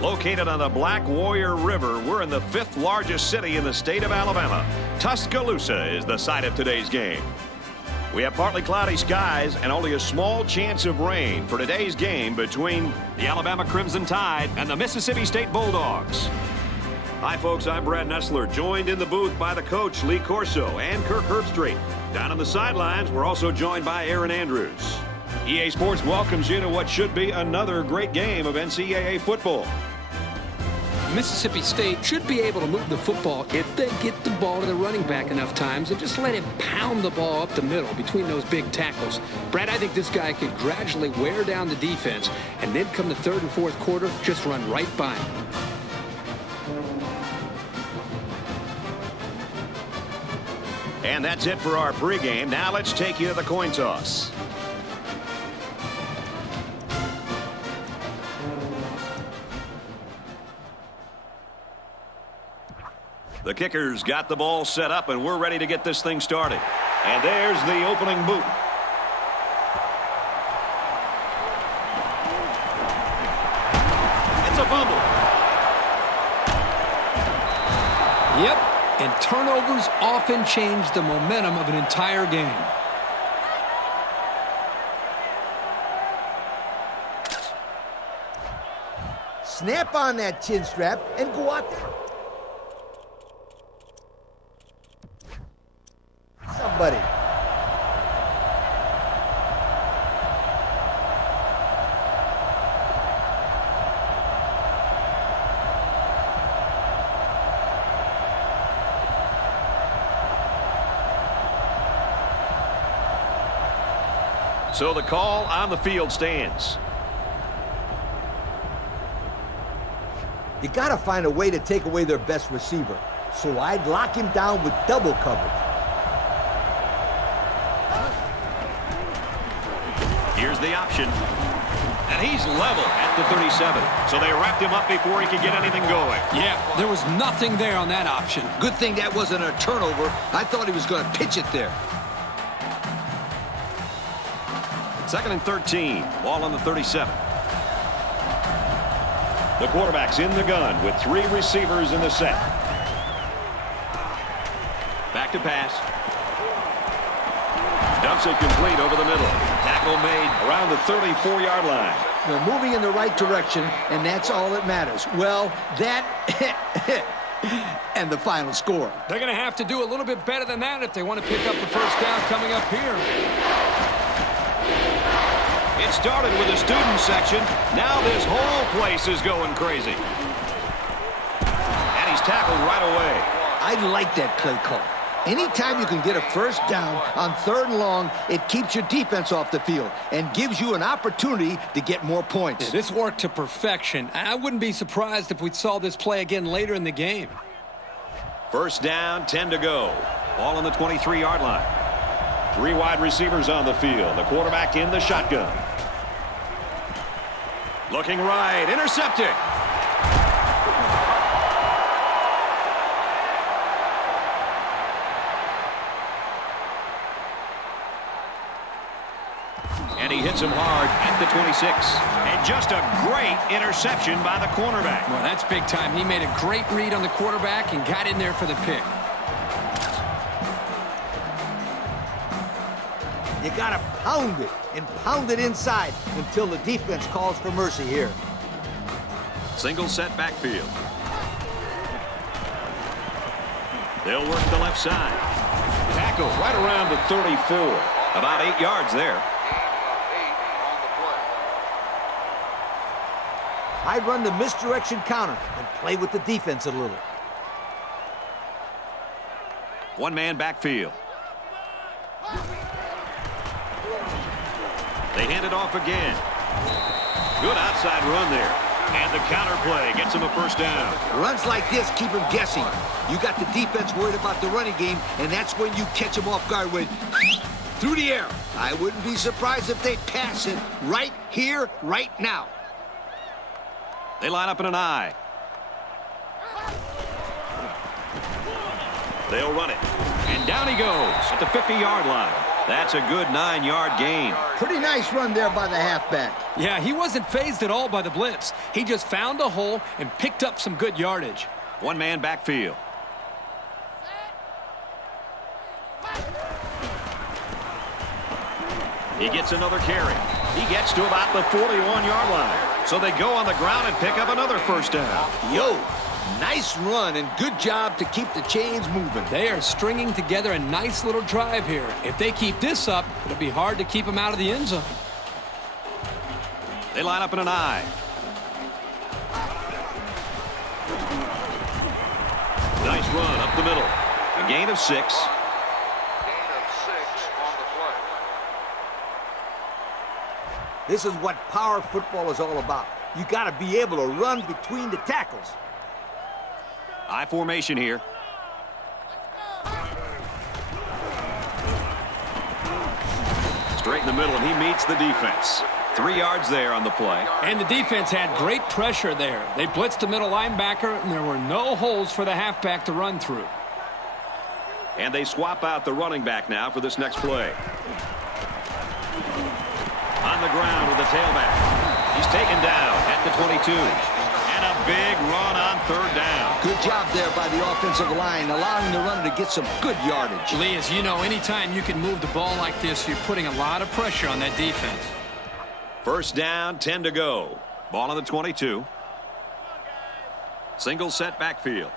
Located on the Black Warrior River, we're in the 5th largest city in the state of Alabama. Tuscaloosa is the site of today's game. We have partly cloudy skies and only a small chance of rain for today's game between the Alabama Crimson Tide and the Mississippi State Bulldogs. Hi, folks. I'm Brad Nessler, joined in the booth by the coach, Lee Corso, and Kirk Herbstreit. Down on the sidelines, we're also joined by Aaron Andrews. EA Sports welcomes you to what should be another great game of NCAA football. Mississippi State should be able to move the football if they get the ball to the running back enough times and just let him pound the ball up the middle between those big tackles. Brad, I think this guy could gradually wear down the defense and then come the 3rd and 4th quarter, just run right by him. And that's it for our pregame. Now let's take you to the coin toss. The kicker's got the ball set up, and we're ready to get this thing started. And there's the opening boot. It's a fumble. Yep, and turnovers often change the momentum of an entire game. Snap on that chin strap and go out there. Somebody. So the call on the field stands. You got to find a way to take away their best receiver. So I'd lock him down with double coverage. Here's the option. And he's level at the 37. So they wrapped him up before he could get anything going. Yeah, there was nothing there on that option. Good thing that wasn't a turnover. I thought he was going to pitch it there. 2nd and 13. Ball on the 37. The quarterback's in the gun with 3 receivers in the set. Back to pass. Dumps it complete over the middle. Tackle made around the 34-yard line. They're moving in the right direction, and that's all that matters. Well, that and the final score. They're going to have to do a little bit better than that if they want to pick up the first down coming up here. It started with a student section. Now this whole place is going crazy. And he's tackled right away. I like that play call. Anytime you can get a first down on 3rd and long, it keeps your defense off the field and gives you an opportunity to get more points. Yeah, this worked to perfection. I wouldn't be surprised if we saw this play again later in the game. First down, 10 to go. Ball on the 23-yard line. 3 wide receivers on the field. The quarterback in the shotgun. Looking right. Intercepted. And he hits him hard at the 26. And just a great interception by the cornerback. Well, that's big time. He made a great read on the quarterback and got in there for the pick. You got to pound it and pound it inside until the defense calls for mercy here. Single set backfield. They'll work the left side. Tackle right around the 34. About 8 yards there. I'd run the misdirection counter and play with the defense a little. 1-man backfield. They hand it off again. Good outside run there. And the counter play gets him a first down. Runs like this keep him guessing. You got the defense worried about the running game, and that's when you catch him off guard with through the air. I wouldn't be surprised if they pass it right here, right now. They line up in an I. They'll run it. And down he goes at the 50-yard line. That's a good 9-yard gain. Pretty nice run there by the halfback. Yeah, he wasn't fazed at all by the blitz. He just found a hole and picked up some good yardage. One-man backfield. He gets another carry. He gets to about the 41-yard line. So they go on the ground and pick up another first down. Yo, nice run and good job to keep the chains moving. They are stringing together a nice little drive here. If they keep this up, it'll be hard to keep them out of the end zone. They line up in an I. Nice run up the middle. A gain of 6. This is what power football is all about. You got to be able to run between the tackles. I formation here. Straight in the middle, and he meets the defense. 3 yards there on the play. And the defense had great pressure there. They blitzed the middle linebacker, and there were no holes for the halfback to run through. And they swap out the running back now for this next play. On the ground with the tailback. He's taken down at the 22. And a big run on 3rd down. Good job there by the offensive line, allowing the runner to get some good yardage. Lee, as you know, anytime you can move the ball like this, you're putting a lot of pressure on that defense. First down, 10 to go. Ball on the 22. Single set backfield.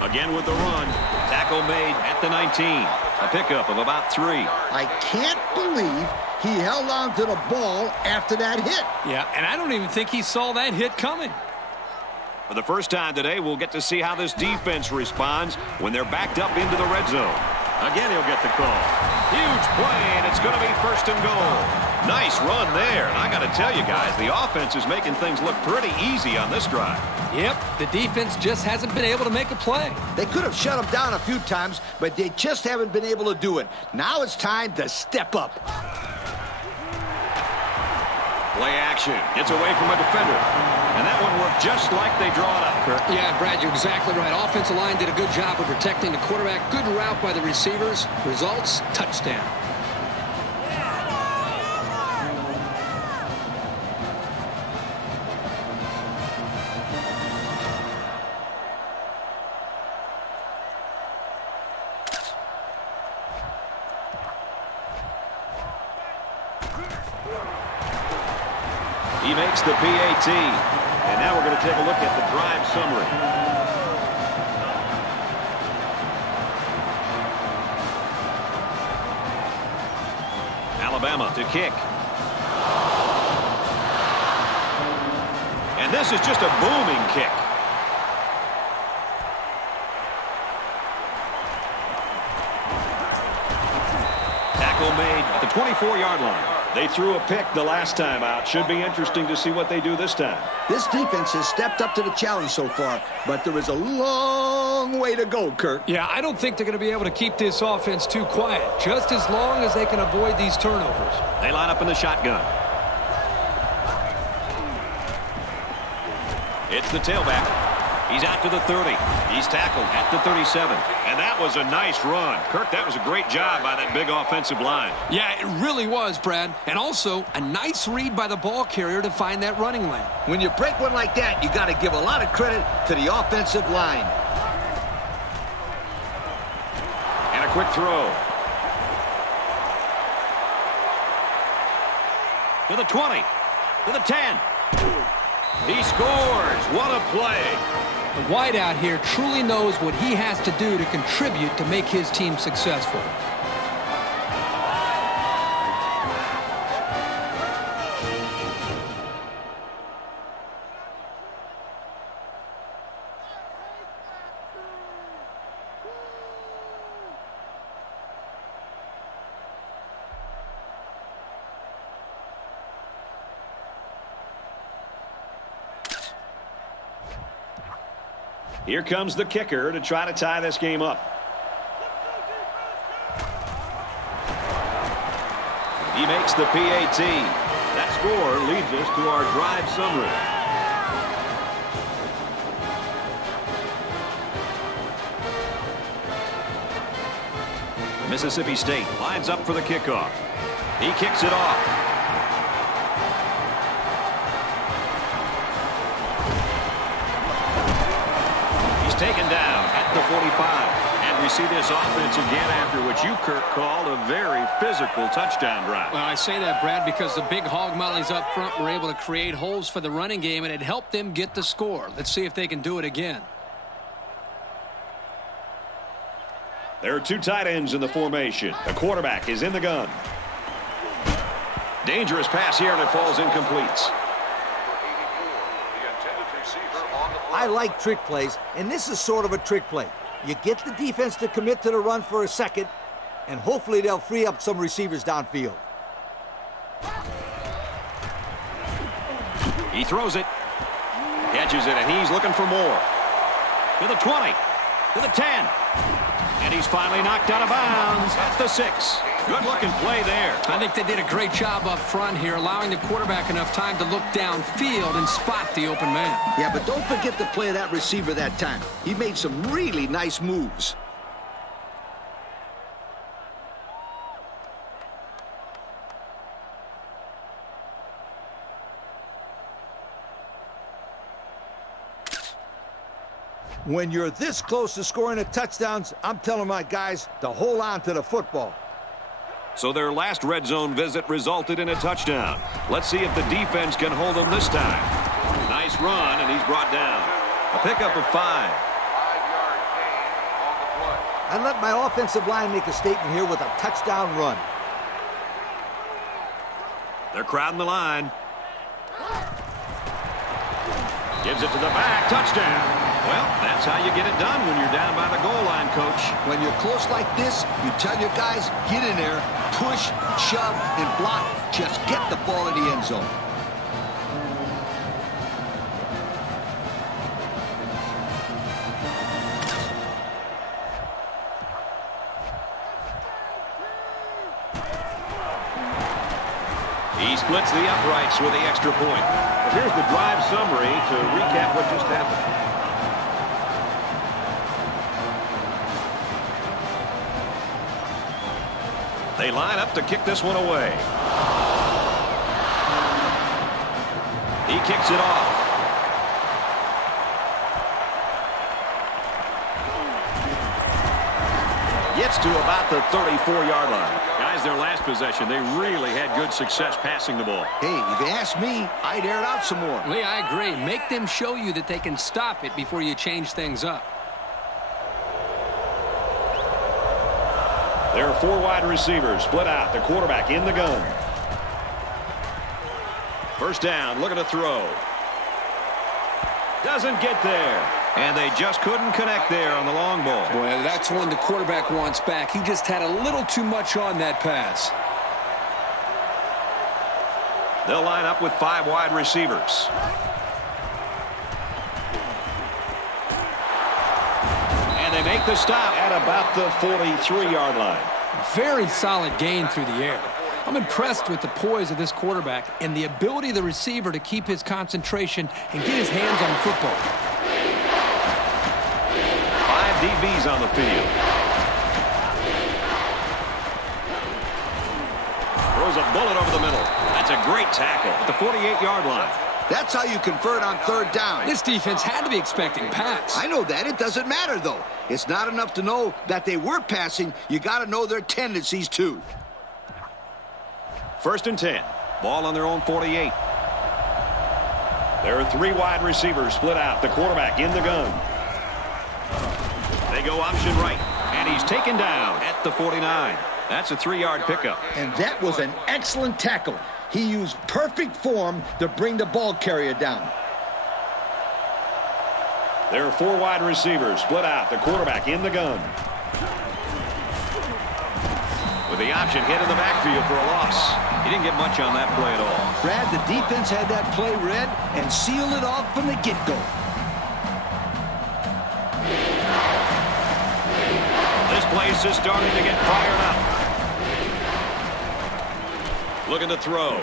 Again with the run. Tackle made at the 19. A pickup of about 3. I can't believe he held on to the ball after that hit. Yeah, and I don't even think he saw that hit coming. For the first time today, we'll get to see how this defense responds when they're backed up into the red zone. Again, he'll get the call. Huge play, and it's going to be 1st and goal. Nice run there. And I got to tell you guys, the offense is making things look pretty easy on this drive. Yep, the defense just hasn't been able to make a play. They could have shut him down a few times, but they just haven't been able to do it. Now it's time to step up. Play action. Gets away from a defender. And that one worked just like they draw it up, Kirk. Yeah, Brad, you're exactly right. Offensive line did a good job of protecting the quarterback. Good route by the receivers. Results, touchdown. He makes the PAT. And now we're going to take a look at the drive summary. Alabama to kick. And this is just a booming kick. Tackle made at the 24-yard line. They threw a pick the last time out. Should be interesting to see what they do this time. This defense has stepped up to the challenge so far, but there is a long way to go, Kirk. Yeah, I don't think they're going to be able to keep this offense too quiet, just as long as they can avoid these turnovers. They line up in the shotgun. It's the tailback. He's out to the 30. He's tackled at the 37. And that was a nice run. Kirk, that was a great job by that big offensive line. Yeah, it really was, Brad. And also, a nice read by the ball carrier to find that running lane. When you break one like that, you got to give a lot of credit to the offensive line. And a quick throw. To the 20. To the 10. He scores. What a play. The wideout here truly knows what he has to do to contribute to make his team successful. Here comes the kicker to try to tie this game up. He makes the PAT. That score leads us to our drive summary. Mississippi State lines up for the kickoff. He kicks it off. He's taken down at the 45. And we see this offense again after what you, Kirk, called a very physical touchdown drive. Well, I say that, Brad, because the big hog mollies up front were able to create holes for the running game, and it helped them get the score. Let's see if they can do it again. There are two tight ends in the formation. The quarterback is in the gun. Dangerous pass here, and it falls incomplete. I like trick plays, and this is sort of a trick play. You get the defense to commit to the run for a second, and hopefully they'll free up some receivers downfield. He throws it. Catches it, and he's looking for more. To the 20. To the 10. And he's finally knocked out of bounds at the 6. Good-looking play there. I think they did a great job up front here, allowing the quarterback enough time to look downfield and spot the open man. Yeah, but don't forget to play that receiver that time. He made some really nice moves. When you're this close to scoring a touchdowns, I'm telling my guys to hold on to the football. So their last red zone visit resulted in a touchdown. Let's see if the defense can hold him this time. Nice run, and he's brought down. A pickup of 5. 5-yard gain on the play. I let my offensive line make a statement here with a touchdown run. They're crowding the line. Gives it to the back. Touchdown. Well, that's how you get it done when you're down by the goal line, Coach. When you're close like this, you tell your guys, get in there, push, shove, and block. Just get the ball in the end zone. He splits the uprights with the extra point. But here's the drive summary to recap what just happened. They line up to kick this one away. He kicks it off. Gets to about the 34-yard line. Guys, their last possession, they really had good success passing the ball. Hey, if you ask me, I'd air it out some more. Lee, I agree. Make them show you that they can stop it before you change things up. There are 4 wide receivers split out. The quarterback in the gun. First down, looking to throw. Doesn't get there. And they just couldn't connect there on the long ball. Boy, that's one the quarterback wants back. He just had a little too much on that pass. They'll line up with 5 wide receivers. And they make the stop at about the 43-yard line. Very solid gain through the air. I'm impressed with the poise of this quarterback and the ability of the receiver to keep his concentration and get his hands on the football. 5 DBs on the field. Throws a bullet over the middle. That's a great tackle at the 48-yard line. That's how you convert on third down. This defense had to be expecting pass. I know that. It doesn't matter, though. It's not enough to know that they were passing. You got to know their tendencies, too. First and 10. Ball on their own 48. There are 3 wide receivers split out. The quarterback in the gun. They go option right. And he's taken down at the 49. That's a 3-yard pickup. And that was an excellent tackle. He used perfect form to bring the ball carrier down. There are 4 wide receivers split out. The quarterback in the gun. With the option hit in the backfield for a loss. He didn't get much on that play at all. Brad, the defense had that play read and sealed it off from the get-go. This place is starting to get fired up. Looking to throw.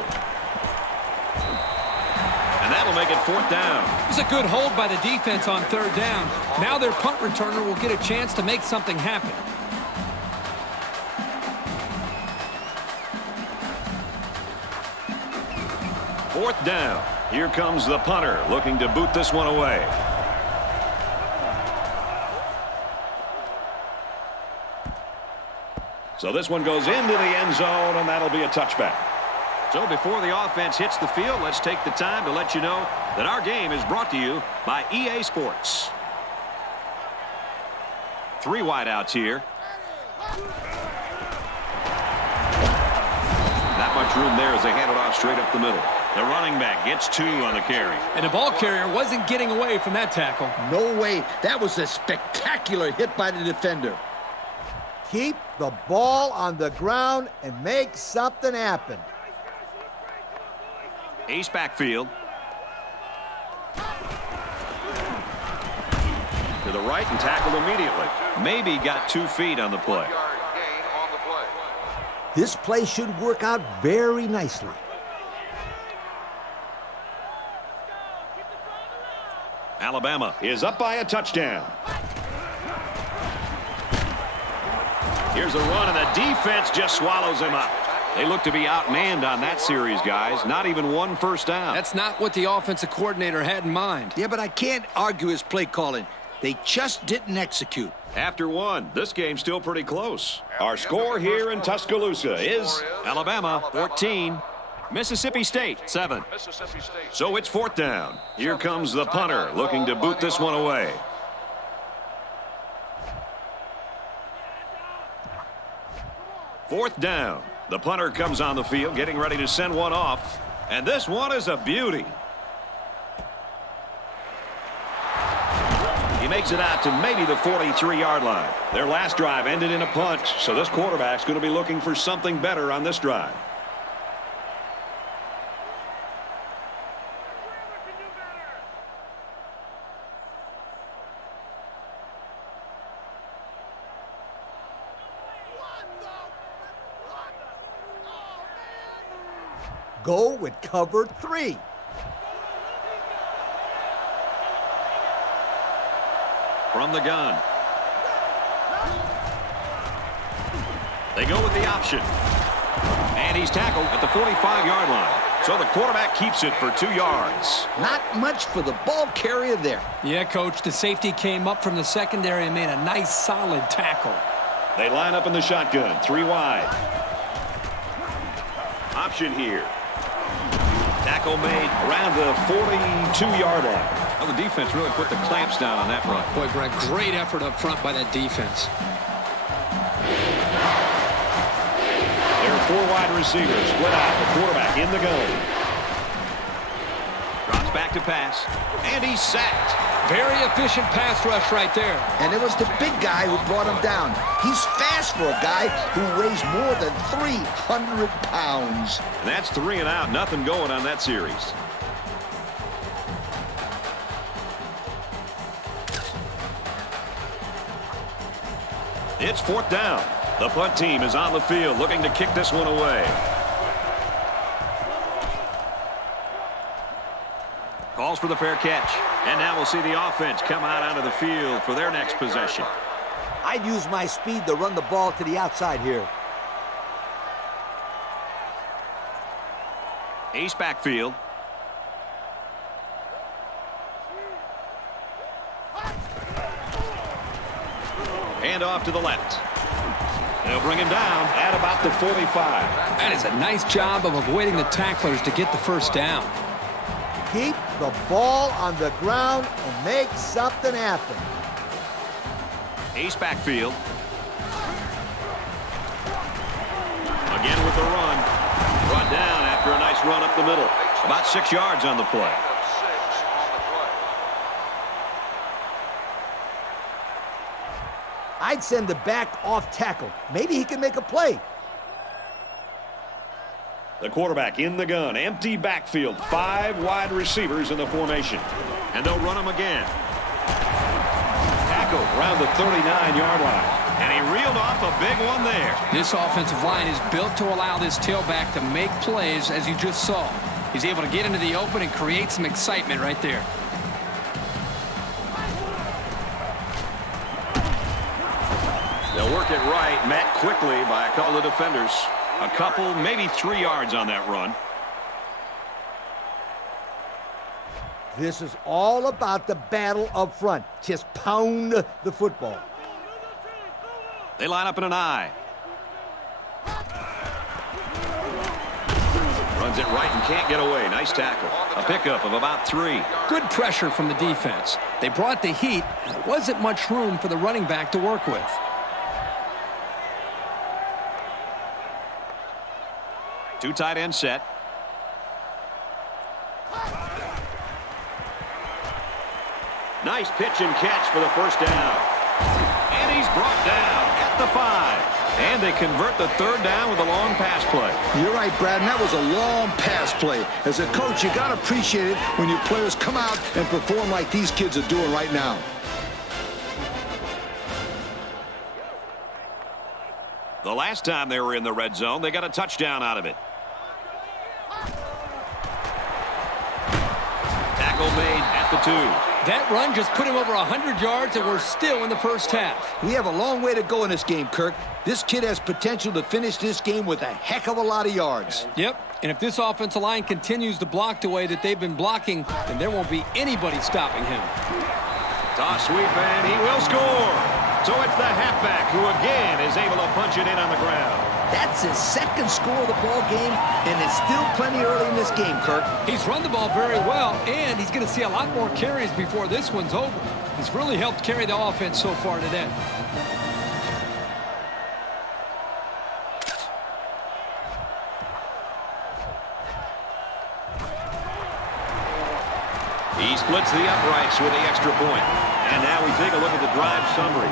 And that'll make it 4th down. It's a good hold by the defense on 3rd down. Now their punt returner will get a chance to make something happen. 4th down. Here comes the punter looking to boot this one away. So this one goes into the end zone, and that'll be a touchback. So before the offense hits the field, let's take the time to let you know that our game is brought to you by EA Sports. 3 wideouts here. Not much room there as they hand it off straight up the middle. The running back gets 2 on the carry. And the ball carrier wasn't getting away from that tackle. No way. That was a spectacular hit by the defender. Keep the ball on the ground and make something happen. Ace backfield. To the right and tackled immediately. Maybe got 2 feet on the play. 1-yard gain on the play. This play should work out very nicely. Alabama is up by a touchdown. Here's a run, and the defense just swallows him up. They look to be outmanned on that series, guys. Not even 1 first down. That's not what the offensive coordinator had in mind. Yeah, but I can't argue his play calling. They just didn't execute. After 1, this game's still pretty close. Our score here in Tuscaloosa is Alabama 14, Mississippi State 7. Mississippi State. So it's 4th down. Here comes the punter looking to boot this one away. Fourth down. The punter comes on the field, getting ready to send one off. And this one is a beauty. He makes it out to maybe the 43-yard line. Their last drive ended in a punt, so this quarterback's going to be looking for something better on this drive. Go with cover 3. From the gun. They go with the option. And he's tackled at the 45-yard line. So the quarterback keeps it for 2 yards. Not much for the ball carrier there. Yeah, Coach, the safety came up from the secondary and made a nice, solid tackle. They line up in the shotgun, 3 wide. Option here. Tackle made around the 42-yard line. Well, the defense really put the clamps down on that run. Boy, Brad, great effort up front by that defense. There are 4 wide receivers split out. The quarterback in the gun. Drops back to pass. And he's sacked. Very efficient pass rush right there. And it was the big guy who brought him down. He's fast for a guy who weighs more than 300 pounds. And that's 3 and out. Nothing going on that series. It's 4th down. The punt team is on the field looking to kick this one away. Calls for the fair catch. And now we'll see the offense come out onto the field for their next possession. I'd use my speed to run the ball to the outside here. Ace backfield. And off to the left. They'll bring him down at about the 45. That is a nice job of avoiding the tacklers to get the first down. Keep the ball on the ground and make something happen. Ace backfield. Again with the run. Brought down after a nice run up the middle. About 6 yards on the play. Of 6 on the play. I'd send the back off tackle. Maybe he can make a play. The quarterback in the gun. Empty backfield. 5 wide receivers in the formation. And they'll run him again. Tackle around the 39-yard line. And he reeled off a big one there. This offensive line is built to allow this tailback to make plays, as you just saw. He's able to get into the open and create some excitement right there. They'll work it right, met quickly by a couple of defenders. A couple, maybe 3 yards on that run. This is all about the battle up front. Just pound the football. They line up in an I. Runs it right and can't get away. Nice tackle. A pickup of about 3. Good pressure from the defense. They brought the heat, and there wasn't much room for the running back to work with. Two tight end set. Nice pitch and catch for the first down. And he's brought down at the 5. And they convert the third down with a long pass play. You're right, Brad, and that was a long pass play. As a coach, you got to appreciate it when your players come out and perform like these kids are doing right now. The last time they were in the red zone, they got a touchdown out of it. Tackle made at the 2. That run just put him over 100 yards, and we're still in the first half. We have a long way to go in this game, Kirk. This kid has potential to finish this game with a heck of a lot of yards. Yep, and if this offensive line continues to block the way that they've been blocking, then there won't be anybody stopping him. Toss sweep, and he will score. So it's the halfback who again is able to punch it in on the ground. That's his second score of the ball game, and it's still plenty early in this game, Kirk. He's run the ball very well, and he's going to see a lot more carries before this one's over. He's really helped carry the offense so far today. He splits the uprights with the extra point. And now we take a look at the drive summary.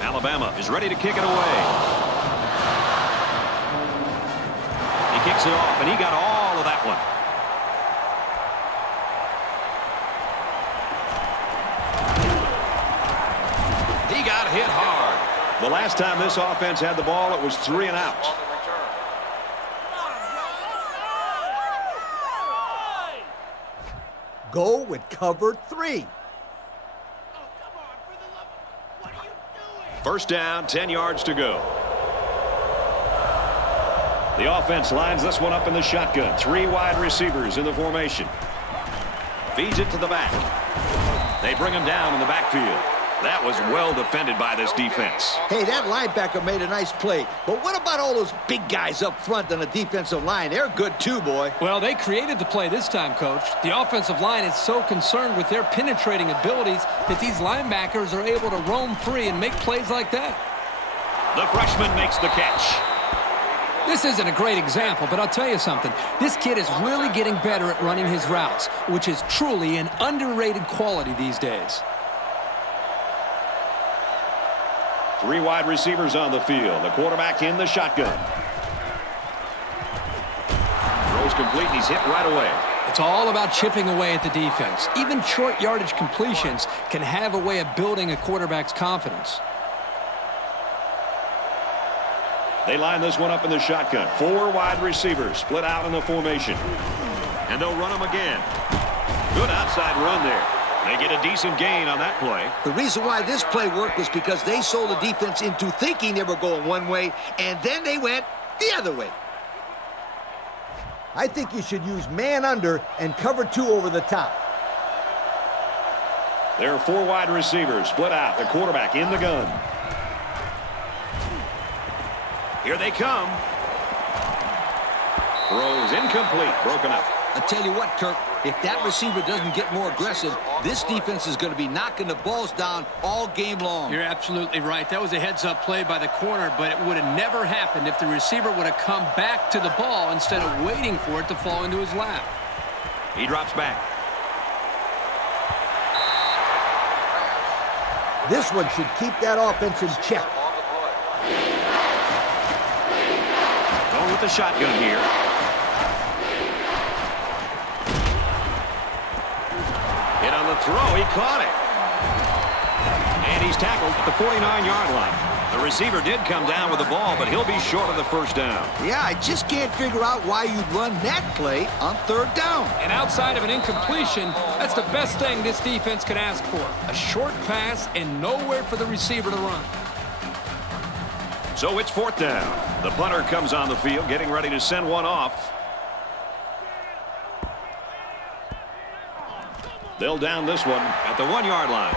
Alabama is ready to kick it away. He kicks it off, and he got all of that one. He got hit hard. The last time this offense had the ball, it was 3 and out. Go with cover 3. First down, 10 yards to go. The offense lines this one up in the shotgun. 3 wide receivers in the formation. Feeds it to the back. They bring him down in the backfield. That was well defended by this defense. Hey, that linebacker made a nice play. But what about all those big guys up front on the defensive line? They're good too, boy. Well, they created the play this time, Coach. The offensive line is so concerned with their penetrating abilities that these linebackers are able to roam free and make plays like that. The freshman makes the catch. This isn't a great example, but I'll tell you something. This kid is really getting better at running his routes, which is truly an underrated quality these days. 3 wide receivers on the field. The quarterback in the shotgun. Throws complete, and he's hit right away. It's all about chipping away at the defense. Even short yardage completions can have a way of building a quarterback's confidence. They line this one up in the shotgun. 4 wide receivers split out in the formation. And they'll run them again. Good outside run there. They get a decent gain on that play. The reason why this play worked was because they sold the defense into thinking they were going one way, and then they went the other way. I think you should use man under and cover 2 over the top. There are 4 wide receivers split out. The quarterback in the gun. Here they come. Throws incomplete, broken up. I tell you what, Kirk, if that receiver doesn't get more aggressive, this defense is going to be knocking the balls down all game long. You're absolutely right. That was a heads-up play by the corner, but it would have never happened if the receiver would have come back to the ball instead of waiting for it to fall into his lap. He drops back. This one should keep that offense in check. Going with the shotgun here. Hit on the throw. He caught it. And he's tackled at the 49-yard line. The receiver did come down with the ball, but he'll be short of the first down. Yeah, I just can't figure out why you'd run that play on 3rd down. And outside of an incompletion, that's the best thing this defense could ask for. A short pass and nowhere for the receiver to run. So it's 4th down. The punter comes on the field, getting ready to send one off. They'll down this one at the 1-yard line.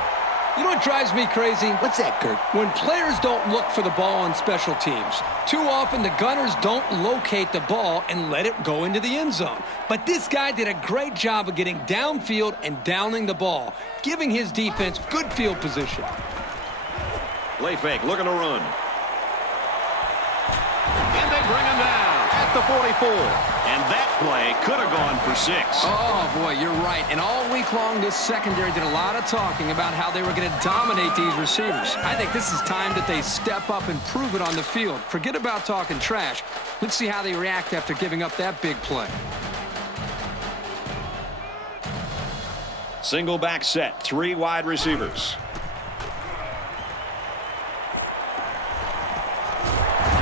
You know what drives me crazy? What's that, Kurt? When players don't look for the ball on special teams. Too often the gunners don't locate the ball and let it go into the end zone. But this guy did a great job of getting downfield and downing the ball, giving his defense good field position. Play fake, looking to run. And they bring him down at the 44. And that play could have gone for 6. Oh, boy, you're right. And all week long, this secondary did a lot of talking about how they were going to dominate these receivers. I think this is time that they step up and prove it on the field. Forget about talking trash. Let's see how they react after giving up that big play. Single back set, 3 wide receivers.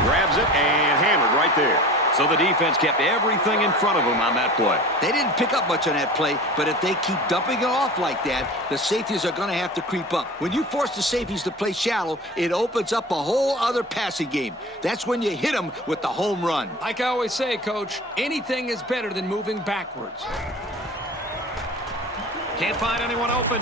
Grabs it and hammered right there. So the defense kept everything in front of them on that play. They didn't pick up much on that play, but if they keep dumping it off like that, the safeties are going to have to creep up. When you force the safeties to play shallow, it opens up a whole other passing game. That's when you hit them with the home run. Like I always say, Coach, anything is better than moving backwards. Can't find anyone open.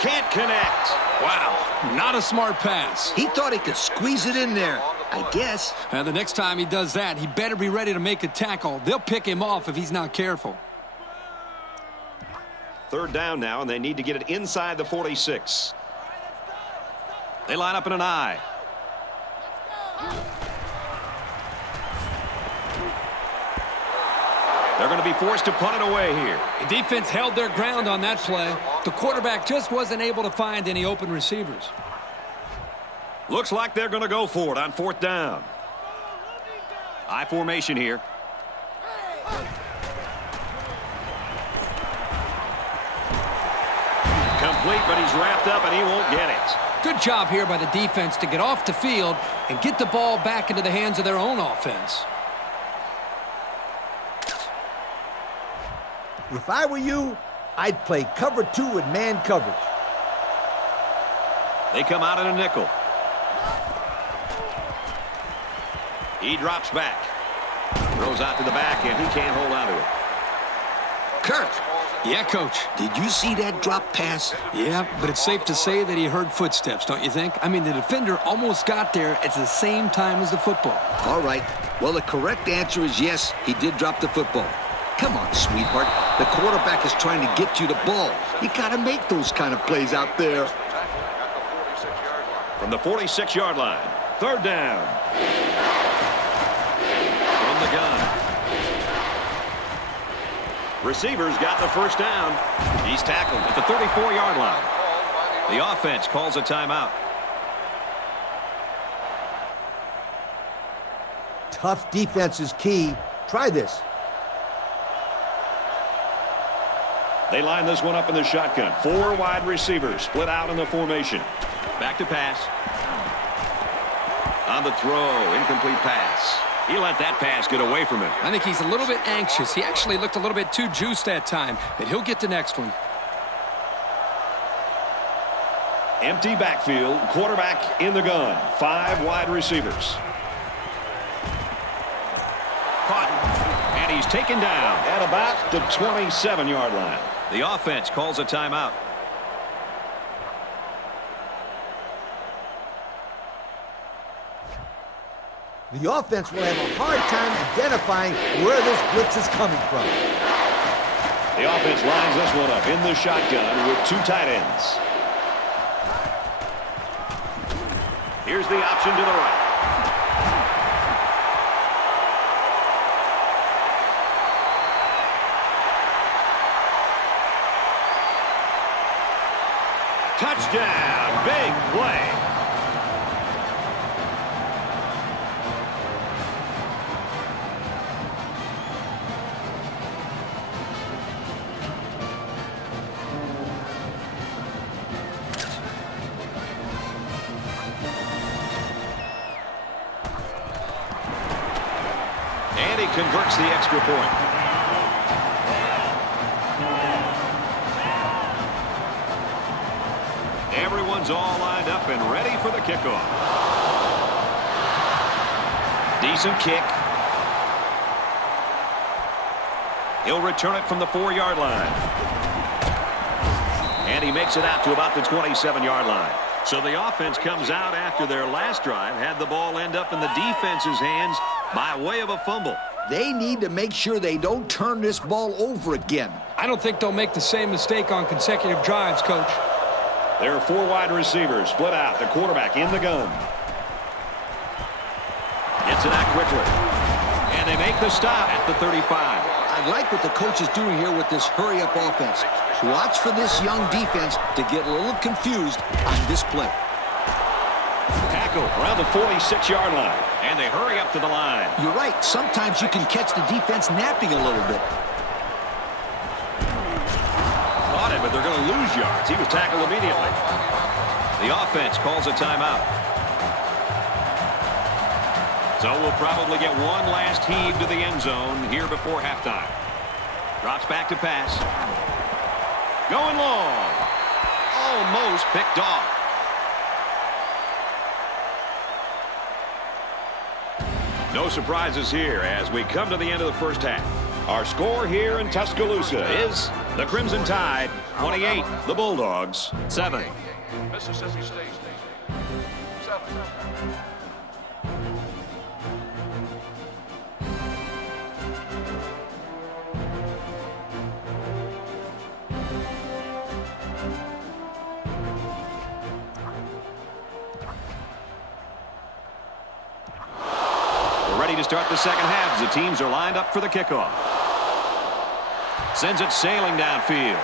Can't connect. Wow, not a smart pass. He thought he could squeeze it in there, I guess. And the next time he does that, he better be ready to make a tackle. They'll pick him off if he's not careful. 3rd down now, and they need to get it inside the 46. They line up in an I. They're going to be forced to punt it away here. The defense held their ground on that play. The quarterback just wasn't able to find any open receivers. Looks like they're going to go for it on 4th down. I formation here. Complete, but he's wrapped up and he won't get it. Good job here by the defense to get off the field and get the ball back into the hands of their own offense. If I were you, I'd play cover 2 with man coverage. They come out in a nickel. He drops back. Throws out to the back, and he can't hold on to it. Kurt, Yeah, Coach. did you see that drop pass? Yeah, but it's safe to say that he heard footsteps, don't you think? I mean, the defender almost got there at the same time as the football. All right. Well, the correct answer is yes, he did drop the football. Come on, sweetheart. The quarterback is trying to get you the ball. You got to make those kind of plays out there. From the 46-yard line, 3rd down. From the gun. Receivers got the 1st down. He's tackled at the 34-yard line. The offense calls a timeout. Tough defense is key. Try this. They line this one up in the shotgun. 4 wide receivers split out in the formation. Back to pass. On the throw, incomplete pass. He let that pass get away from him. I think he's a little bit anxious. He actually looked a little bit too juiced that time, but he'll get the next one. Empty backfield, quarterback in the gun. 5 wide receivers. Caught. And he's taken down at about the 27-yard line. The offense calls a timeout. The offense will have a hard time identifying where this blitz is coming from. The offense lines this one up in the shotgun with 2 tight ends. Here's the option to the right. Touchdown, big play. And he converts the extra point. Everyone's all lined up and ready for the kickoff. Decent kick. He'll return it from the 4-yard line. And he makes it out to about the 27-yard line. So the offense comes out after their last drive, had the ball end up in the defense's hands by way of a fumble. They need to make sure they don't turn this ball over again. I don't think they'll make the same mistake on consecutive drives, Coach. There are 4 wide receivers split out. The quarterback in the gun. Gets it out quickly. And they make the stop at the 35. I like what the coach is doing here with this hurry-up offense. Watch for this young defense to get a little confused on this play. Tackle around the 46-yard line. And they hurry up to the line. You're right. Sometimes you can catch the defense napping a little bit. Caught it, but they're going to lose yards. He was tackled immediately. The offense calls a timeout. So we'll probably get one last heave to the end zone here before halftime. Drops back to pass. Going long. Almost picked off. No surprises here as we come to the end of the first half. Our score here in Tuscaloosa is the Crimson Tide 28, the Bulldogs 7. Mississippi State 7. Ready to start the second half as the teams are lined up for the kickoff. Sends it sailing downfield.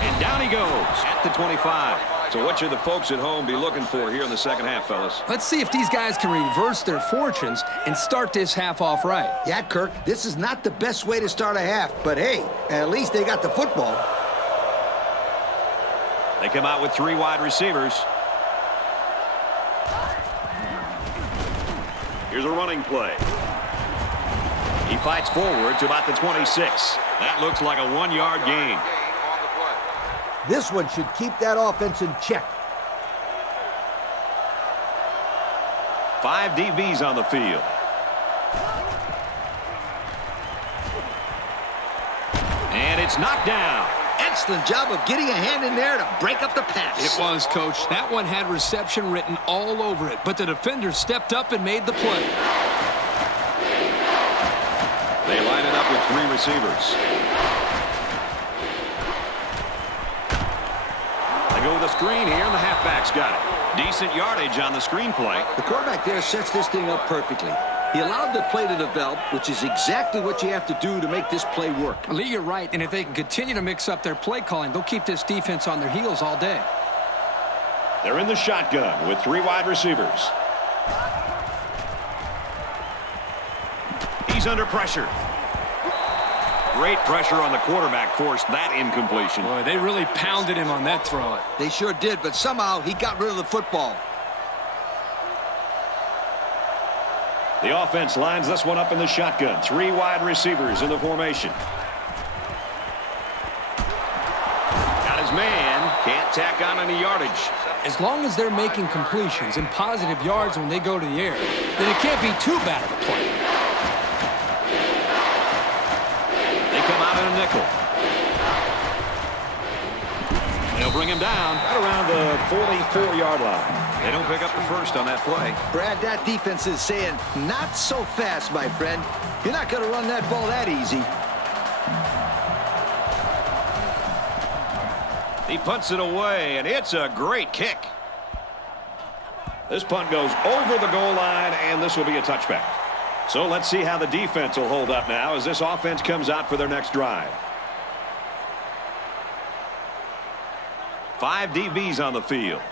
And down he goes at the 25. So what should the folks at home be looking for here in the second half, fellas? Let's see if these guys can reverse their fortunes and start this half off right. Yeah, Kirk, this is not the best way to start a half, but hey, at least they got the football. They come out with 3 wide receivers. Here's a running play. He fights forward to about the 26. That looks like a 1-yard gain. This one should keep that offense in check. 5 DBs on the field. And it's knocked down. Excellent job of getting a hand in there to break up the pass. It was, Coach. That one had reception written all over it, but the defender stepped up and made the play. They line it up with 3 receivers. They go with a screen here, and the halfback's got it. Decent yardage on the screen play. The quarterback there sets this thing up perfectly. He allowed the play to develop, which is exactly what you have to do to make this play work. Lee, you're right, and if they can continue to mix up their play calling, they'll keep this defense on their heels all day. They're in the shotgun with 3 wide receivers. He's under pressure. Great pressure on the quarterback forced that incompletion. Boy, they really pounded him on that throw. They sure did, but somehow he got rid of the football. The offense lines this one up in the shotgun. 3 wide receivers in the formation. Got his man. Can't tack on any yardage. As long as they're making completions and positive yards when they go to the air, then it can't be too bad of a play. They come out in a nickel. They'll bring him down right around the 44-yard line. They don't pick up the first on that play. Brad, that defense is saying, not so fast, my friend. You're not going to run that ball that easy. He punts it away, and it's a great kick. This punt goes over the goal line, and this will be a touchback. So let's see how the defense will hold up now as this offense comes out for their next drive. 5 DBs on the field.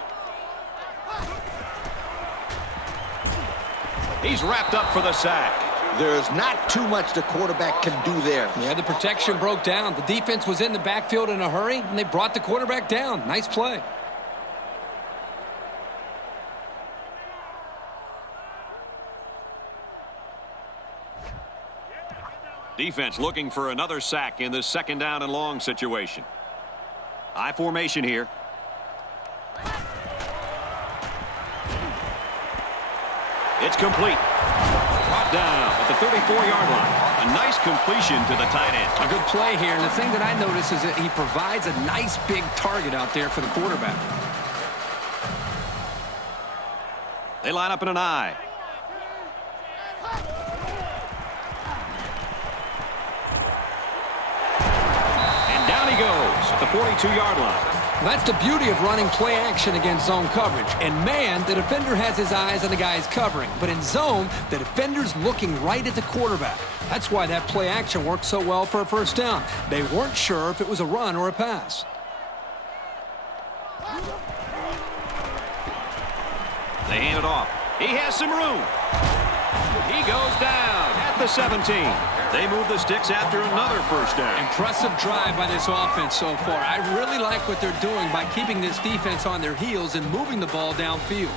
He's wrapped up for the sack. There's not too much the quarterback can do there. Yeah, the protection broke down. The defense was in the backfield in a hurry, and they brought the quarterback down. Nice play. Defense looking for another sack in this second down and long situation. I formation here. It's complete. Brought down at the 34-yard line. A nice completion to the tight end. A good play here, and the thing that I notice is that he provides a nice big target out there for the quarterback. They line up in an I. And down he goes at the 42-yard line. That's the beauty of running play action against zone coverage. And man, the defender has his eyes on the guys covering. But in zone, the defender's looking right at the quarterback. That's why that play action worked so well for a first down. They weren't sure if it was a run or a pass. They hand it off. He has some room. He goes down at the 17. They move the sticks after another first down. Impressive drive by this offense so far. I really like what they're doing by keeping this defense on their heels and moving the ball downfield.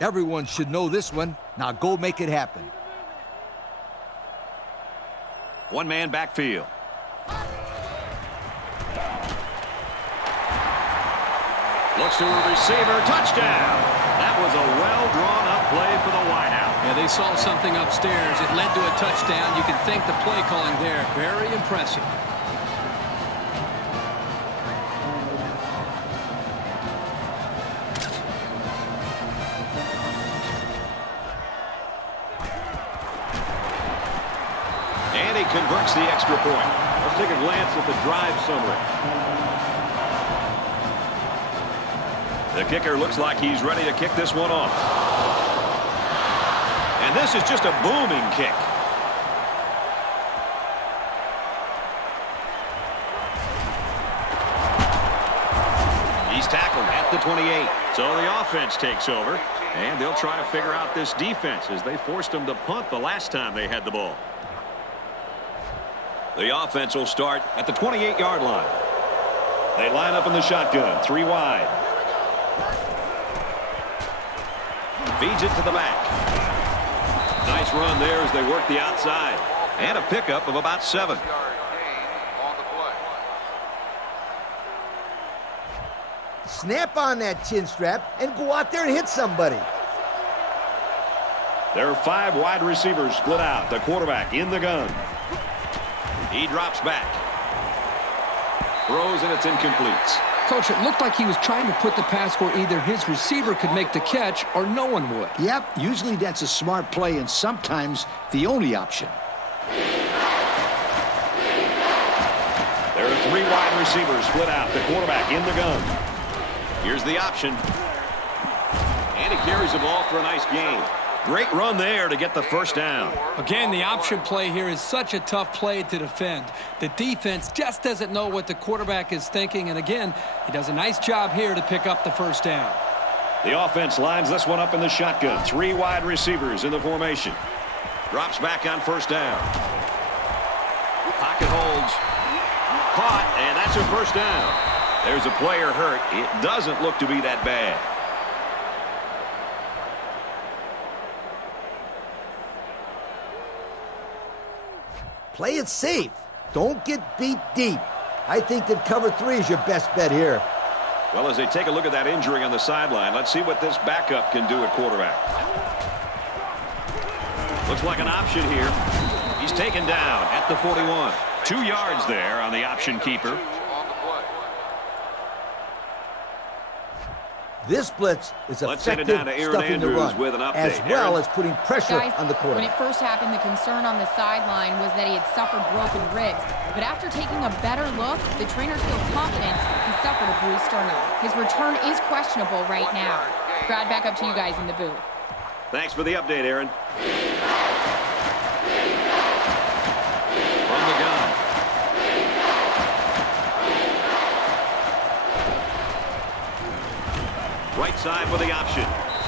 Everyone should know this one. Now go make it happen. One-man backfield. Looks to a receiver. Touchdown. That was a well-drawn-up play for the wideout. Yeah, they saw something upstairs. It led to a touchdown. You can thank the play calling there. Very impressive. And he converts the extra point. Let's take a glance at the drive summary. The kicker looks like he's ready to kick this one off. And this is just a booming kick. He's tackled at the 28. So the offense takes over, and they'll try to figure out this defense as they forced them to punt the last time they had the ball. The offense will start at the 28-yard line. They line up in the shotgun, 3 wide. Feeds it to the back. Nice run there as they work the outside. And a pickup of about 7. Snap on that chin strap and go out there and hit somebody. There are 5 wide receivers split out. The quarterback in the gun. He drops back. Throws, and it's incomplete. Coach, it looked like he was trying to put the pass where either his receiver could make the catch or no one would. Yep, usually that's a smart play and sometimes the only option. There are 3 wide receivers split out. The quarterback in the gun. Here's the option. And he carries the ball for a nice gain. Great run there to get the first down. Again, the option play here is such a tough play to defend. The defense just doesn't know what the quarterback is thinking, and again, he does a nice job here to pick up the first down. The offense lines this one up in the shotgun. 3 wide receivers in the formation. Drops back on first down. Pocket holds. Caught, and that's a first down. There's a player hurt. It doesn't look to be that bad. Play it safe. Don't get beat deep. I think that cover 3 is your best bet here. Well, as they take a look at that injury on the sideline, let's see what this backup can do at quarterback. Looks like an option here. He's taken down at the 41. 2 yards there on the option keeper. This blitz is Let's send it effective down to Aaron stuffing the Andrews run, with an update. as well Aaron? as putting pressure Guys, on the when quarterback. it first happened, the concern on the sideline was that he had suffered broken ribs. But after taking a better look, the trainers feel confident he suffered a bruised sternum. His return is questionable right now. Brad, back up to you guys in the booth. Thanks for the update, Aaron. From the gun. Right side with the option.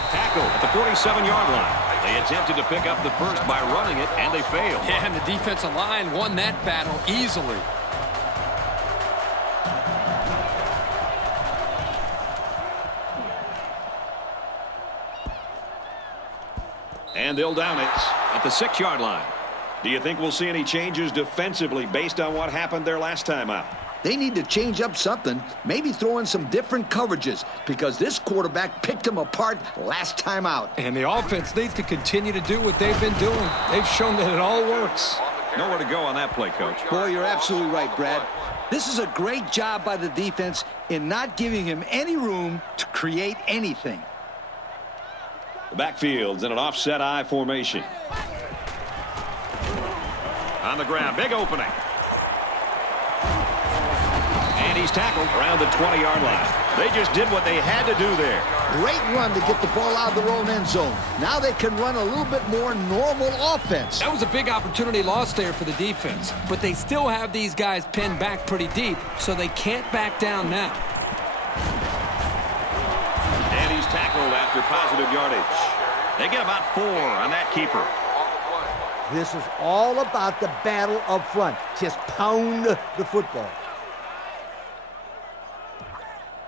Tackle at the 47-yard line. They attempted to pick up the first by running it, and they failed. Yeah, and the defensive line won that battle easily. And they'll down it at the 6-yard line. Do you think we'll see any changes defensively based on what happened there last time out? They need to change up something, maybe throw in some different coverages, because this quarterback picked them apart last time out. And the offense needs to continue to do what they've been doing. They've shown that it all works. Nowhere to go on that play, Coach. Boy, you're absolutely right, Brad. This is a great job by the defense in not giving him any room to create anything. The backfield's in an offset I formation. On the ground, big opening. And he's tackled around the 20-yard line. They just did what they had to do there. Great run to get the ball out of their own end zone. Now they can run a little bit more normal offense. That was a big opportunity lost there for the defense. But they still have these guys pinned back pretty deep, so they can't back down now. And he's tackled after positive yardage. They get about 4 on that keeper. This is all about the battle up front. Just pound the football.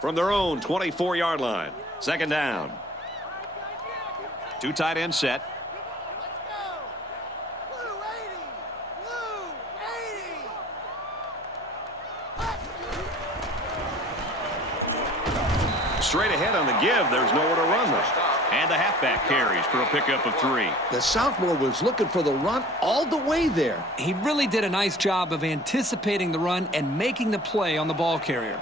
From their own 24-yard line. 2nd down. 2 tight end set. Straight ahead on the give. There's nowhere to run them. And the halfback carries for a pickup of 3. The sophomore was looking for the run all the way there. He really did a nice job of anticipating the run and making the play on the ball carrier.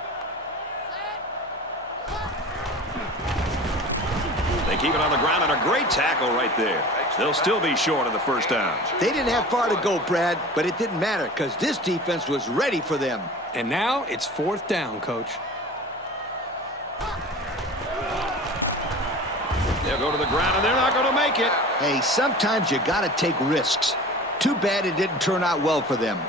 They keep it on the ground, and a great tackle right there. They'll still be short of the 1st down. They didn't have far to go, Brad, but it didn't matter because this defense was ready for them. And now it's 4th down, Coach. They'll go to the ground, and they're not going to make it. Hey, sometimes you got to take risks. Too bad it didn't turn out well for them.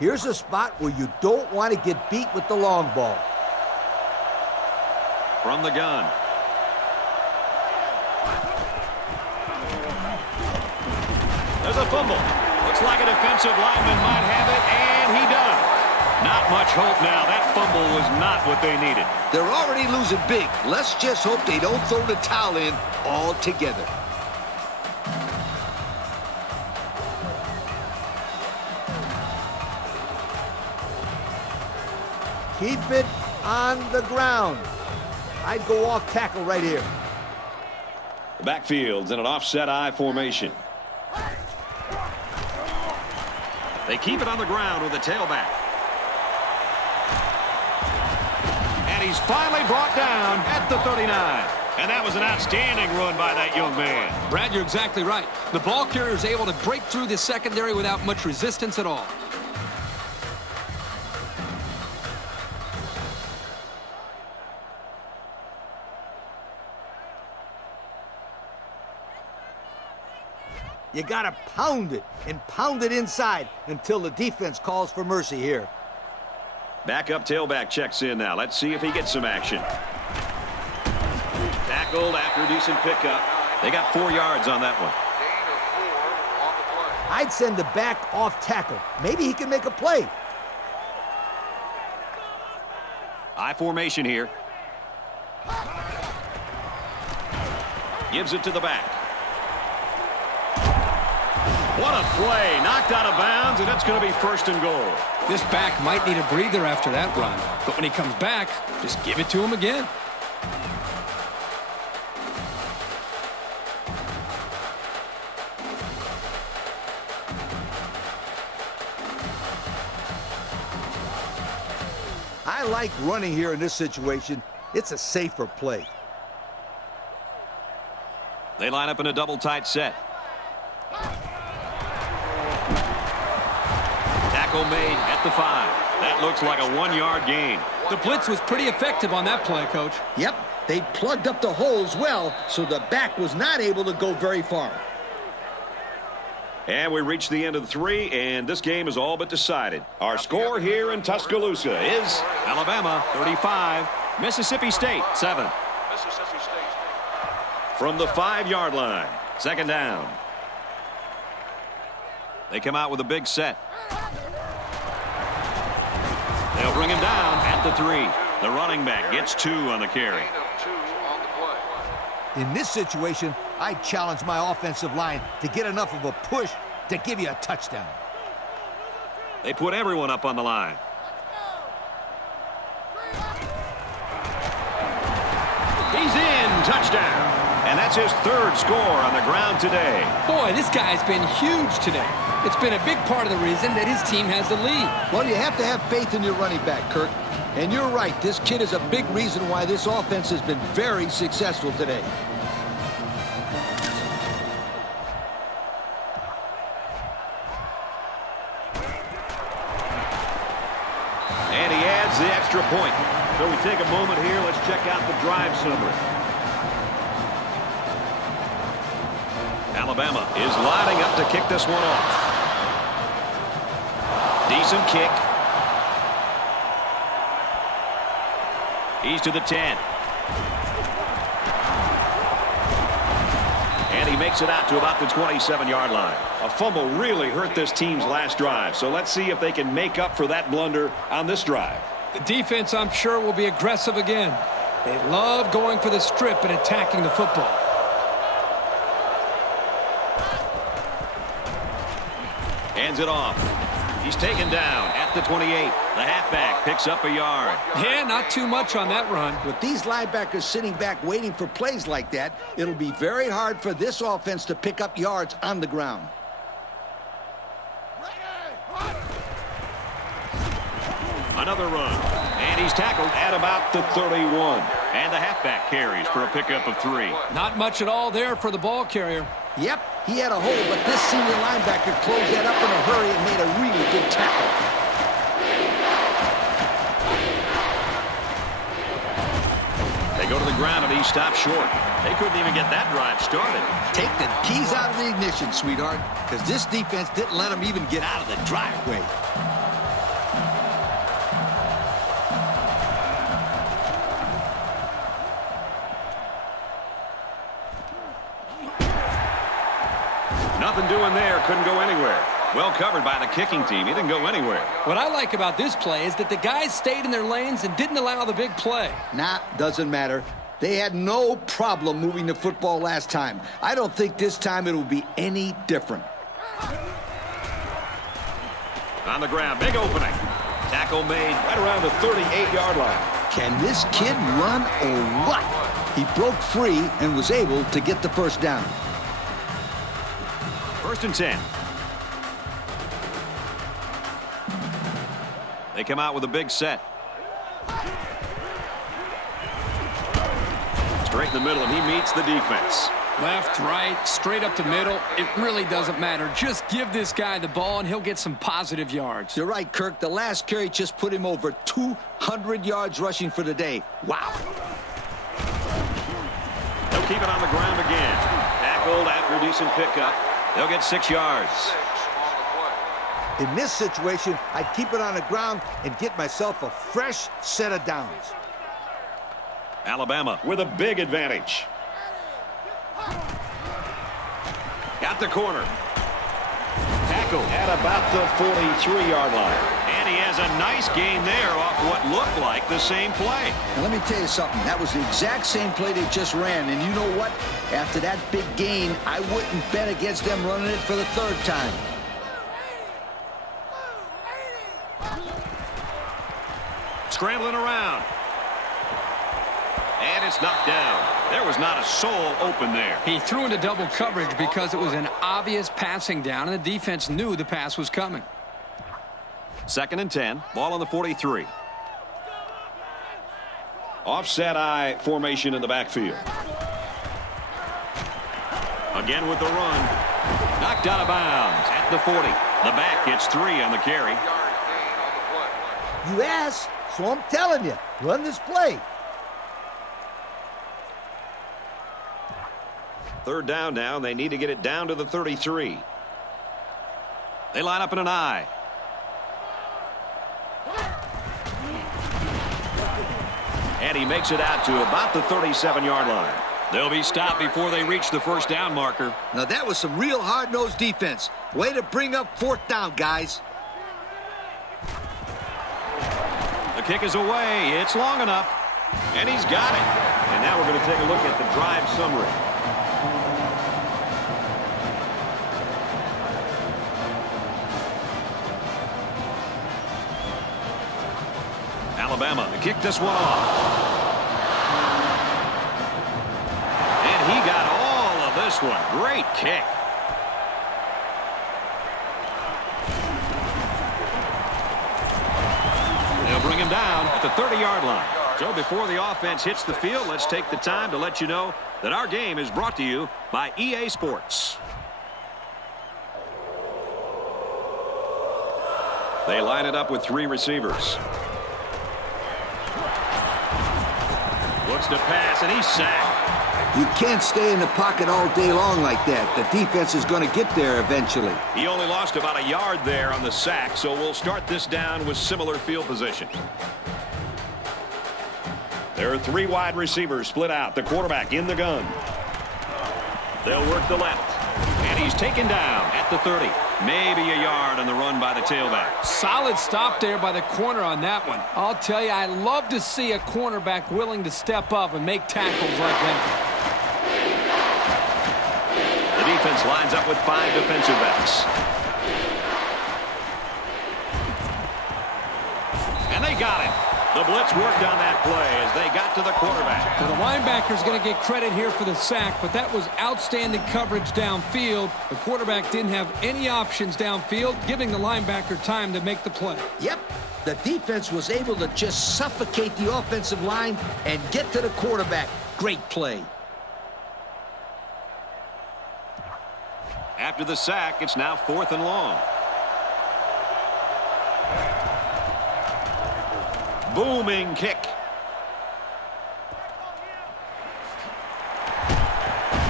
Here's a spot where you don't want to get beat with the long ball. From the gun. There's a fumble. Looks like a defensive lineman might have it, and he does. Not much hope now. That fumble was not what they needed. They're already losing big. Let's just hope they don't throw the towel in altogether. Keep it on the ground. I'd go off tackle right here. The backfield's in an offset I formation. They keep it on the ground with the tailback. And he's finally brought down at the 39. And that was an outstanding run by that young man. Brad, you're exactly right. The ball carrier is able to break through the secondary without much resistance at all. You got to pound it and pound it inside until the defense calls for mercy here. Backup tailback checks in now. Let's see if he gets some action. Tackled after a decent pickup. They got 4 yards on that one. I'd send the back off tackle. Maybe he can make a play. I formation here. Gives it to the back. What a play. Knocked out of bounds, and it's going to be 1st and goal. This back might need a breather after that run, but when he comes back, just give it to him again. I like running here in this situation. It's a safer play. They line up in a double tight set. Tackle made at the 5. That looks like a 1-yard gain. The blitz was pretty effective on that play, Coach. Yep, they plugged up the holes well, so the back was not able to go very far. And we reach the end of the 3, and this game is all but decided. Our score here in Tuscaloosa is Alabama 35, Mississippi State 7. Mississippi State. From the 5-yard line, 2nd down. They come out with a big set. They'll bring him down at the 3. The running back gets 2 on the carry. In this situation, I challenge my offensive line to get enough of a push to give you a touchdown. They put everyone up on the line. He's in. Touchdown. And that's his 3rd score on the ground today. Boy, this guy's been huge today. It's been a big part of the reason that his team has the lead. Well, you have to have faith in your running back, Kirk. And you're right, this kid is a big reason why this offense has been very successful today. And he adds the extra point. So we take a moment here. Let's check out the drive summary. Alabama is lining up to kick this one off. Decent kick. He's to the 10. And he makes it out to about the 27-yard line. A fumble really hurt this team's last drive. So let's see if they can make up for that blunder on this drive. The defense, I'm sure, will be aggressive again. They love going for the strip and attacking the football. Hands it off. He's taken down at the 28. The halfback picks up a yard. Yeah, not too much on that run. With these linebackers sitting back waiting for plays like that, it'll be very hard for this offense to pick up yards on the ground. Another run. And he's tackled at about the 31. And the halfback carries for a pickup of 3. Not much at all there for the ball carrier. Yep, he had a hole, but this senior linebacker closed that up in a hurry and made a really good tackle. They go to the ground and he stopped short. They couldn't even get that drive started. Take the keys out of the ignition, sweetheart, because this defense didn't let them even get out of the driveway. Nothing doing there. Couldn't go anywhere. Well covered by the kicking team. He didn't go anywhere. What I like about this play is that the guys stayed in their lanes and didn't allow the big play. Nah, doesn't matter. They had no problem moving the football last time. I don't think this time it will be any different. On the ground. Big opening. Tackle made right around the 38-yard line. Can this kid run or what? He broke free and was able to get the first down. 1st and 10. They come out with a big set. Straight in the middle, and he meets the defense. Left, right, straight up the middle. It really doesn't matter. Just give this guy the ball, and he'll get some positive yards. You're right, Kirk. The last carry just put him over 200 yards rushing for the day. Wow. They'll keep it on the ground again. Tackled after a decent pickup. They'll get 6 yards. In this situation, I keep it on the ground and get myself a fresh set of downs. Alabama with a big advantage. Got the corner. Tackle at about the 43-yard line. And he has a nice gain there off what looked like the same play. Now, let me tell you something. That was the exact same play they just ran. And you know what? After that big gain, I wouldn't bet against them running it for the 3rd time. Scrambling around. And it's knocked down. There was not a soul open there. He threw into double coverage because it was an obvious passing down, and the defense knew the pass was coming. 2nd and 10. Ball on the 43. Offset eye formation in the backfield. Again with the run. Knocked out of bounds at the 40. The back gets 3 on the carry. You asked, so I'm telling you, run this play. 3rd down now. They need to get it down to the 33. They line up in an eye. And he makes it out to about the 37-yard line. They'll be stopped before they reach the 1st down marker. Now that was some real hard-nosed defense. Way to bring up 4th down, guys. The kick is away. It's long enough. And he's got it. And now we're going to take a look at the drive summary. Alabama to kick this one off. And he got all of this one. Great kick. They'll bring him down at the 30-yard line. So before the offense hits the field, let's take the time to let you know that our game is brought to you by EA Sports. They line it up with 3 receivers. Looks to pass, and he's sacked. You can't stay in the pocket all day long like that. The defense is going to get there eventually. He only lost about a yard there on the sack, so we'll start this down with similar field position. There are 3 wide receivers split out. The quarterback in the gun. They'll work the left. And he's taken down at the 30. Maybe a yard on the run by the tailback. Solid stop there by the corner on that one. I'll tell you, I love to see a cornerback willing to step up and make tackles like that. The defense lines up with 5 defensive backs. And they got him. The blitz worked on that play as they got to the quarterback. Now the linebacker's going to get credit here for the sack, but that was outstanding coverage downfield. The quarterback didn't have any options downfield, giving the linebacker time to make the play. Yep, the defense was able to just suffocate the offensive line and get to the quarterback. Great play. After the sack, it's now 4th and long. Booming kick.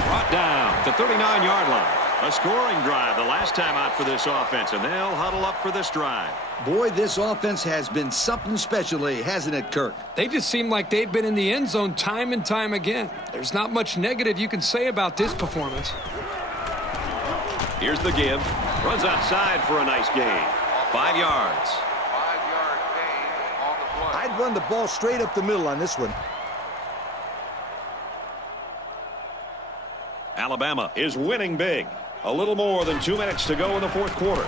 Brought down at the 39-yard line. A scoring drive the last time out for this offense, and they'll huddle up for this drive. Boy, this offense has been something special lately, hasn't it, Kirk? They just seem like they've been in the end zone time and time again. There's not much negative you can say about this performance. Here's the give. Runs outside for a nice gain. 5 yards. 5-yard gain on the play. I'd run the ball straight up the middle on this one. Alabama is winning big. A little more than 2 minutes to go in the 4th quarter.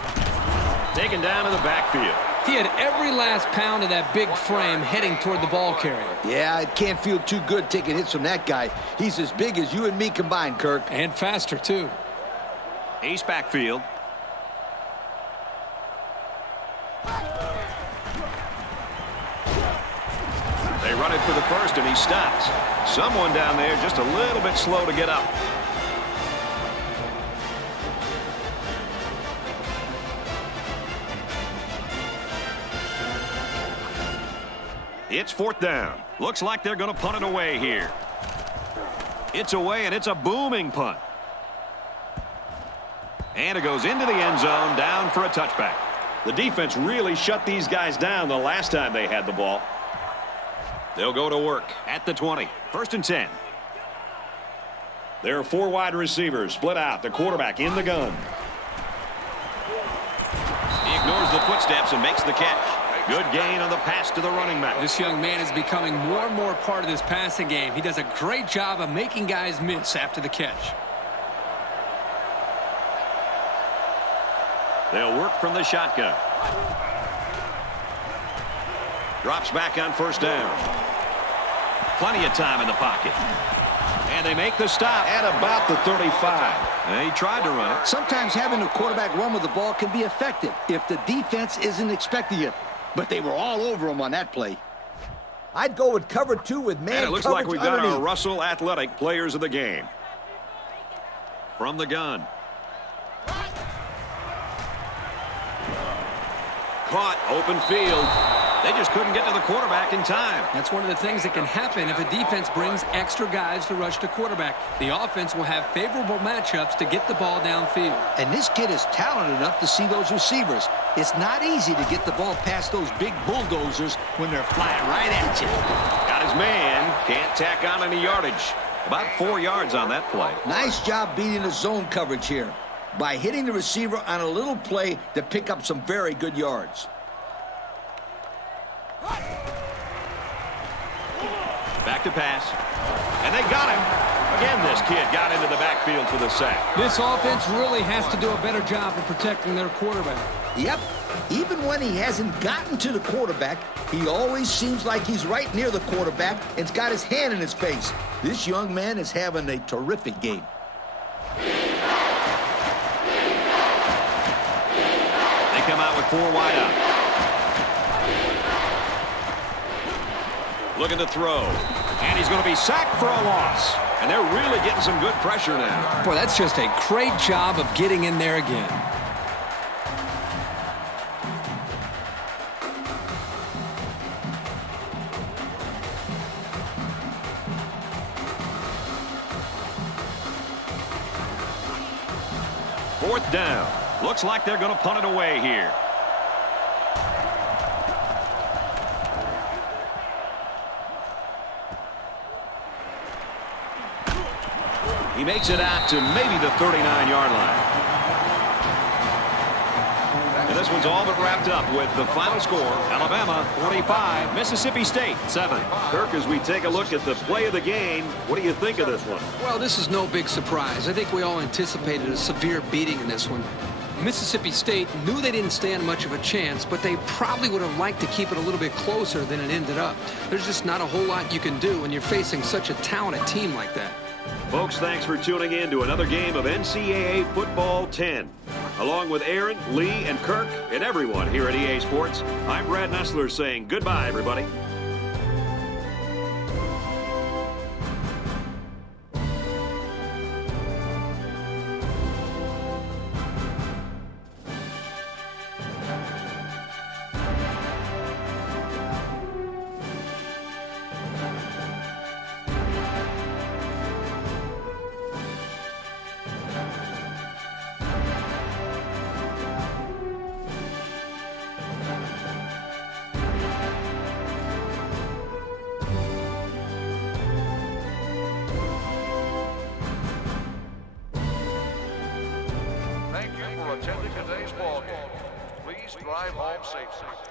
Taken down in the backfield. He had every last pound of that big frame heading toward the ball carrier. Yeah, it can't feel too good taking hits from that guy. He's as big as you and me combined, Kirk. And faster, too. Ace backfield. They run it for the first, and he stops. Someone down there just a little bit slow to get up. It's 4th down. Looks like they're going to punt it away here. It's away, and it's a booming punt. And it goes into the end zone, down for a touchback. The defense really shut these guys down the last time they had the ball. They'll go to work at the 20. 1st and 10. There are 4 wide receivers split out. The quarterback in the gun. He ignores the footsteps and makes the catch. Good gain on the pass to the running back. This young man is becoming more and more part of this passing game. He does a great job of making guys miss after the catch. They'll work from the shotgun. Drops back on 1st down. Plenty of time in the pocket. And they make the stop at about the 35. And he tried to run it. Sometimes having a quarterback run with the ball can be effective if the defense isn't expecting it. But they were all over him on that play. I'd go with cover 2 with man And it looks coverage like we've got underneath. our Russell Athletic players of the game. From the gun. Caught, open field. They just couldn't get to the quarterback in time. That's one of the things that can happen if a defense brings extra guys to rush the quarterback. The offense will have favorable matchups to get the ball downfield. And this kid is talented enough to see those receivers. It's not easy to get the ball past those big bulldozers when they're flying right at you. Got his man. Can't tack on any yardage. About 4 yards on that play. Nice job beating the zone coverage here by hitting the receiver on a little play to pick up some very good yards. back to pass. And they got him. Again, this kid got into the backfield for the sack. This offense really has to do a better job of protecting their quarterback. Yep. Even when he hasn't gotten to the quarterback, he always seems like he's right near the quarterback and's got his hand in his face. This young man is having a terrific game. They come out with 4 wide out. Looking to throw. And he's going to be sacked for a loss. And they're really getting some good pressure now. Boy, that's just a great job of getting in there again. Fourth down. Looks like they're going to punt it away here. He makes it out to maybe the 39-yard line. And this one's all but wrapped up with the final score. Alabama 45, Mississippi State 7. Kirk, as we take a look at the play of the game, what do you think of this one? Well, this is no big surprise. I think we all anticipated a severe beating in this one. Mississippi State knew they didn't stand much of a chance, but they probably would have liked to keep it a little bit closer than it ended up. There's just not a whole lot you can do when you're facing such a talented team like that. Folks, thanks for tuning in to another game of NCAA Football 10. Along with Aaron, Lee, and Kirk, and everyone here at EA Sports, I'm Brad Nessler saying goodbye, everybody. Thank you for attending today's ball game. Please drive home safely.